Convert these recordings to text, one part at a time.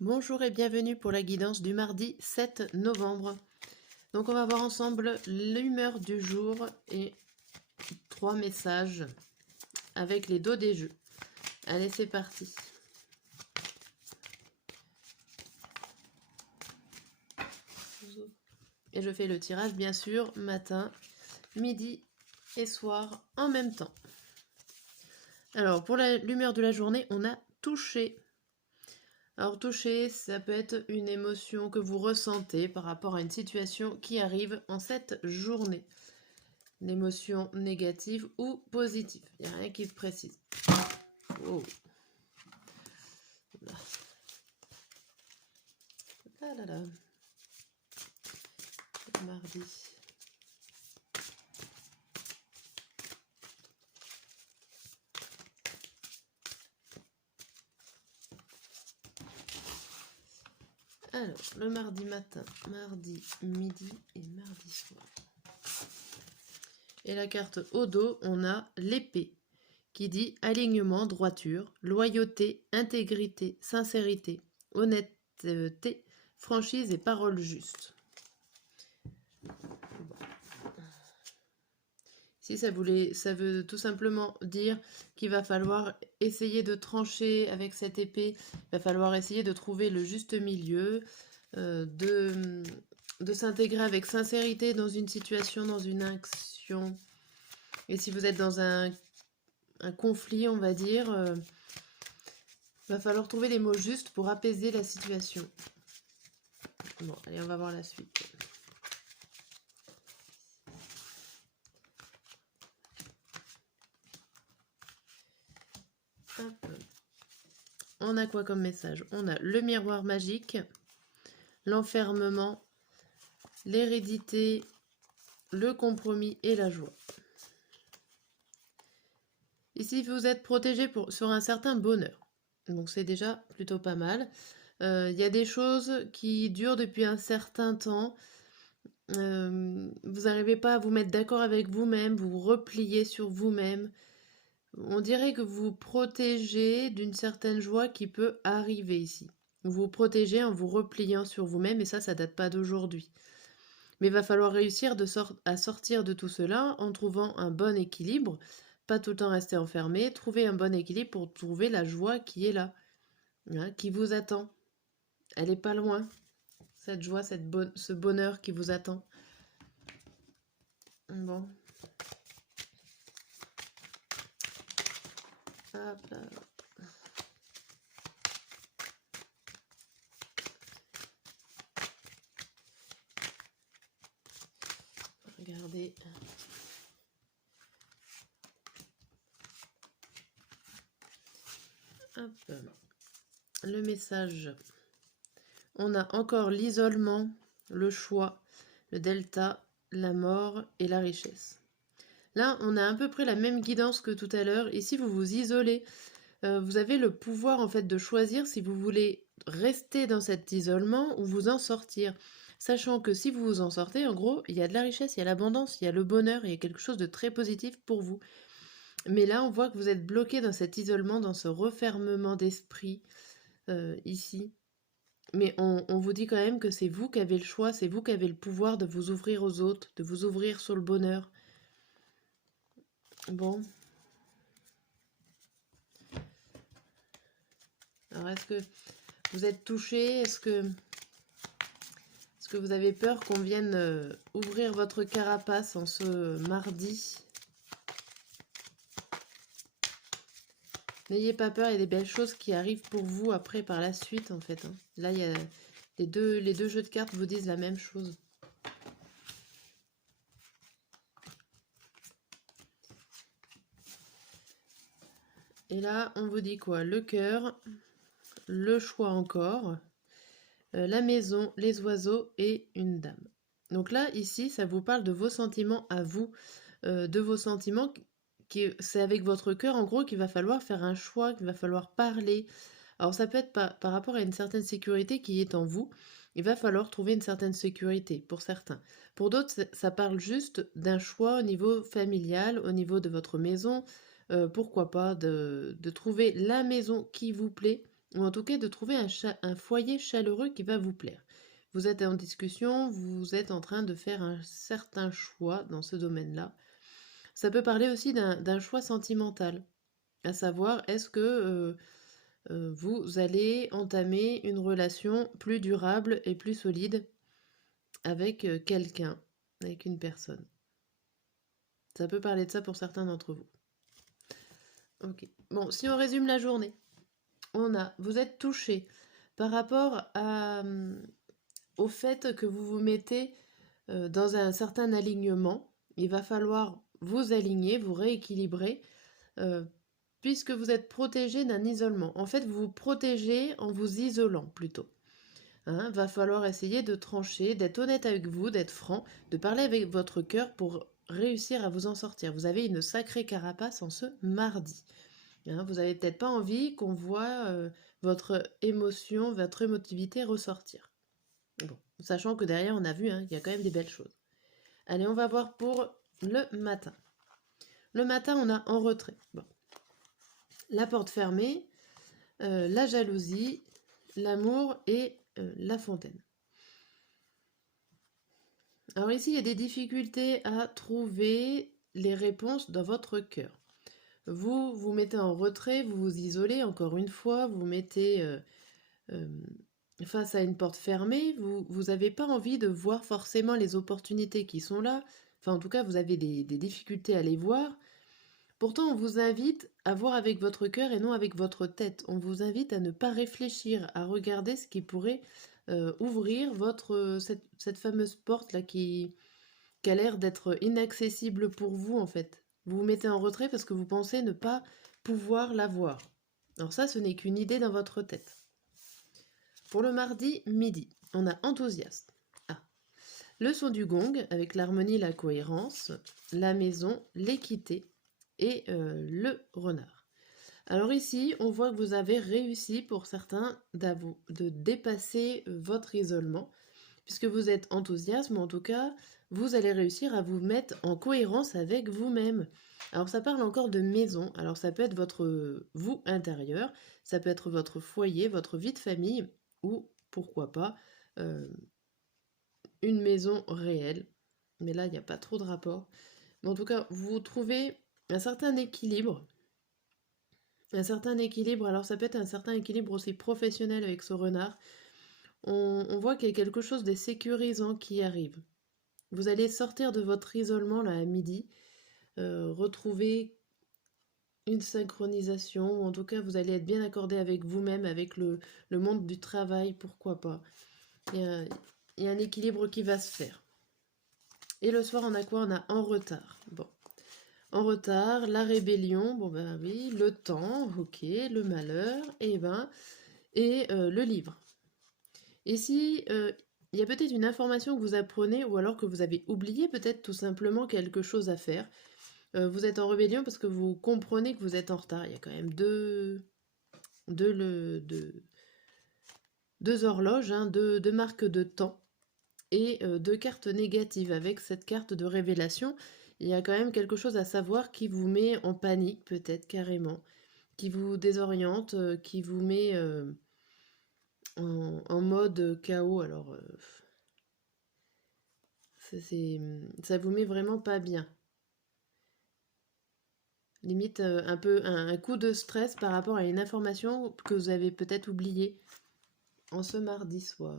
Bonjour et bienvenue pour la guidance du mardi 7 novembre. Donc on va voir ensemble l'humeur du jour et 3 messages avec les dos des jeux. Allez, c'est parti. Et je fais le tirage bien sûr matin, midi et soir en même temps. Alors pour l'humeur de la journée, on a touché. Alors toucher, ça peut être une émotion que vous ressentez par rapport à une situation qui arrive en cette journée. Une émotion négative ou positive. Il n'y a rien qui se précise. Oh. Là, là, là. Mardi. Alors, le mardi matin, mardi midi et mardi soir. Et la carte au dos, on a l'épée qui dit alignement, droiture, loyauté, intégrité, sincérité, honnêteté, franchise et parole juste. Ici, ça veut tout simplement dire qu'il va falloir essayer de trancher avec cette épée, il va falloir essayer de trouver le juste milieu, de s'intégrer avec sincérité dans une situation, dans une action. Et si vous êtes dans un conflit, on va dire, va falloir trouver les mots justes pour apaiser la situation. Bon, allez, on va voir la suite. Hop. On a quoi comme message? On a le miroir magique, l'enfermement, l'hérédité, le compromis et la joie. Ici, vous êtes protégé sur un certain bonheur. Donc c'est déjà plutôt pas mal. Il y a des choses qui durent depuis un certain temps. Vous n'arrivez pas à vous mettre d'accord avec vous-même, vous repliez sur vous-même. On dirait que vous protégez d'une certaine joie qui peut arriver ici. Vous vous protégez en vous repliant sur vous-même et ça date pas d'aujourd'hui. Mais il va falloir réussir à sortir de tout cela en trouvant un bon équilibre, pas tout le temps rester enfermé, trouver un bon équilibre pour trouver la joie qui est là, hein, qui vous attend. Elle n'est pas loin, cette joie, ce bonheur qui vous attend. Bon. Hop là. Regardez. Hop. Le message. On a encore l'isolement, le choix, le delta, la mort et la richesse. Là, on a à peu près la même guidance que tout à l'heure. Ici, vous vous isolez. Vous avez le pouvoir en fait de choisir si vous voulez rester dans cet isolement ou vous en sortir. Sachant que si vous vous en sortez, en gros, il y a de la richesse, il y a l'abondance, il y a le bonheur, il y a quelque chose de très positif pour vous. Mais là, on voit que vous êtes bloqué dans cet isolement, dans ce refermement d'esprit ici. Mais on vous dit quand même que c'est vous qui avez le choix, c'est vous qui avez le pouvoir de vous ouvrir aux autres, de vous ouvrir sur le bonheur. Bon. Alors, est-ce que vous êtes touché? Est-ce que vous avez peur qu'on vienne ouvrir votre carapace en ce mardi? N'ayez pas peur, il y a des belles choses qui arrivent pour vous après par la suite en fait. Hein. Là, il y a les deux jeux de cartes vous disent la même chose. Et là, on vous dit quoi? Le cœur, le choix encore, la maison, les oiseaux et une dame. Donc là, ici, ça vous parle de vos sentiments à vous, de vos sentiments. C'est avec votre cœur, en gros, qu'il va falloir faire un choix, qu'il va falloir parler. Alors ça peut être par rapport à une certaine sécurité qui est en vous. Il va falloir trouver une certaine sécurité pour certains. Pour d'autres, ça parle juste d'un choix au niveau familial, au niveau de votre maison. Pourquoi pas de trouver la maison qui vous plaît ou en tout cas de trouver un foyer chaleureux qui va vous plaire. Vous êtes en discussion, vous êtes en train de faire un certain choix dans ce domaine-là. Ça peut parler aussi d'un choix sentimental, à savoir est-ce que vous allez entamer une relation plus durable et plus solide avec quelqu'un, avec une personne. Ça peut parler de ça pour certains d'entre vous. Ok. Bon, si on résume la journée, vous êtes touché par rapport au fait que vous vous mettez dans un certain alignement. Il va falloir vous aligner, vous rééquilibrer, puisque vous êtes protégé d'un isolement. En fait, vous vous protégez en vous isolant plutôt. Hein, va falloir essayer de trancher, d'être honnête avec vous, d'être franc, de parler avec votre cœur pour réussir à vous en sortir. Vous avez une sacrée carapace en ce mardi. Hein, vous n'avez peut-être pas envie qu'on voit votre émotion, votre émotivité ressortir. Bon, sachant que derrière, on a vu, hein, il y a quand même des belles choses. Allez, on va voir pour le matin. Le matin, on a en retrait. Bon. La porte fermée, la jalousie, l'amour et la fontaine. Alors ici, il y a des difficultés à trouver les réponses dans votre cœur. Vous vous mettez en retrait, vous vous isolez, encore une fois, vous mettez face à une porte fermée, vous n'avez pas envie de voir forcément les opportunités qui sont là. Enfin, en tout cas, vous avez des difficultés à les voir. Pourtant, on vous invite à voir avec votre cœur et non avec votre tête. On vous invite à ne pas réfléchir, à regarder ce qui pourrait ouvrir cette fameuse porte-là qui a l'air d'être inaccessible pour vous, en fait. Vous vous mettez en retrait parce que vous pensez ne pas pouvoir la voir. Alors ça, ce n'est qu'une idée dans votre tête. Pour le mardi midi, on a enthousiaste. Ah. Le son du gong avec l'harmonie, la cohérence, la maison, l'équité et le renard. Alors ici, on voit que vous avez réussi pour certains de dépasser votre isolement, puisque vous êtes enthousiaste, mais en tout cas, vous allez réussir à vous mettre en cohérence avec vous-même. Alors ça parle encore de maison, alors ça peut être votre vous intérieur, ça peut être votre foyer, votre vie de famille, ou pourquoi pas une maison réelle. Mais là, il n'y a pas trop de rapport. Mais en tout cas, vous trouvez un certain équilibre. Un certain équilibre, alors ça peut être un certain équilibre aussi professionnel avec ce renard. On voit qu'il y a quelque chose de sécurisant qui arrive. Vous allez sortir de votre isolement là à midi, retrouver une synchronisation, ou en tout cas vous allez être bien accordé avec vous-même, avec le monde du travail, pourquoi pas. Il y a un équilibre qui va se faire. Et le soir, on a quoi? On a en retard. Bon. En retard, la rébellion, bon ben oui, le temps, ok, le malheur, et le livre. Ici, il y a peut-être une information que vous apprenez ou alors que vous avez oublié peut-être tout simplement quelque chose à faire. Vous êtes en rébellion parce que vous comprenez que vous êtes en retard. Il y a quand même deux horloges, hein, deux marques de temps et deux cartes négatives. Avec cette carte de révélation, il y a quand même quelque chose à savoir qui vous met en panique peut-être carrément, qui vous désoriente, qui vous met en mode chaos. Alors ça vous met vraiment pas bien. Limite un peu un coup de stress par rapport à une information que vous avez peut-être oubliée en ce mardi soir.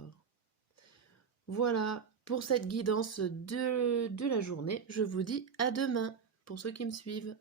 Voilà pour cette guidance de la journée. Je vous dis à demain pour ceux qui me suivent.